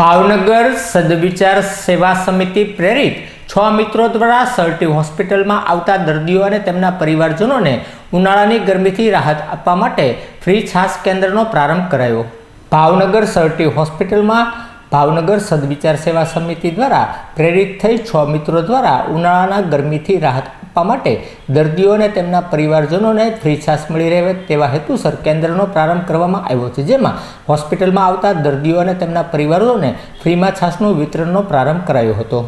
ભાવનગર સદવિચાર સેવા સમિતિ પ્રેરિત 6 મિત્રો દ્વારા સરટી હોસ્પિટલમાં આવતા દર્દીઓ અને તેમના પરિવારજનોને ઉનાળાની ગરમીથી રાહત આપવા માટે ફ્રી છાશ કેન્દ્રનો પ્રારંભ કરાયો। ભાવનગર સરટી હોસ્પિટલમાં ભાવનગર સદવિચાર સેવા સમિતિ દ્વારા પ્રેરિત થઈ 6 મિત્રો દ્વારા ઉનાળાના ગરમીથી રાહત આપવા માટે દર્દીઓ અને તેમના પરિવારજનોને ફ્રી છાશ મળી રહે તેવા હેતુસર કેન્દ્રનો પ્રારંભ કરવામાં આવ્યો છે, જેમાં હોસ્પિટલમાં આવતા દર્દીઓ અને તેમના પરિવારોને ફ્રીમાં છાશનું વિતરણનો પ્રારંભ કરાયો હતો।